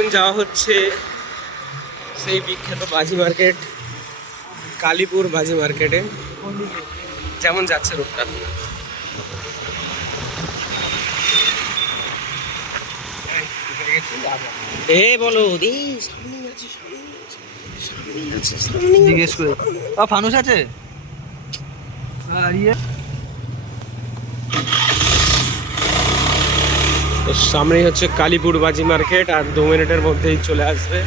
এখন যাওয়া হচ্ছে সেই বিখ্যাত বাজি মার্কেট কালীপুর বাজি মার্কেটে। যেমন যাচ্ছে রোডটা। এ বলো জিজ্ঞেস করে। আ ফানুস আছে? আর ইয়ে? তো সামনেই হচ্ছে কালীপুর বাজি মার্কেট আর দু মিনিটের মধ্যেই চলে আসবে।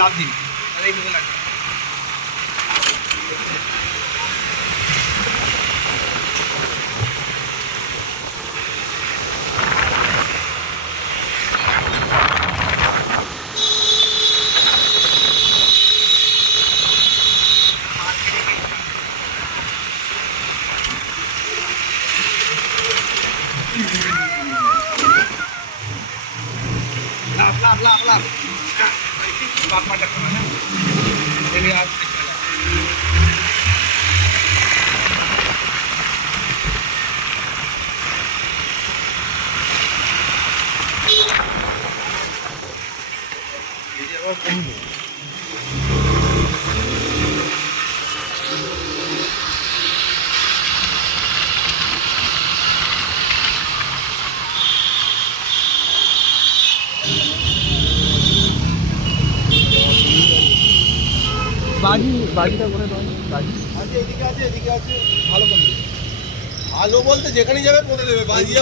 লাভ দিন এই ঢুকে লাগবে লাভ লাভ লাভ লাভ লাভ পাটা করে না বাজি, বাজিটা করে দাও। বাজি। এদিকে আছে এদিকে আছে। ভালো ভালো বলতে যেখানে যাবে, পড়ে দেবে। বাজি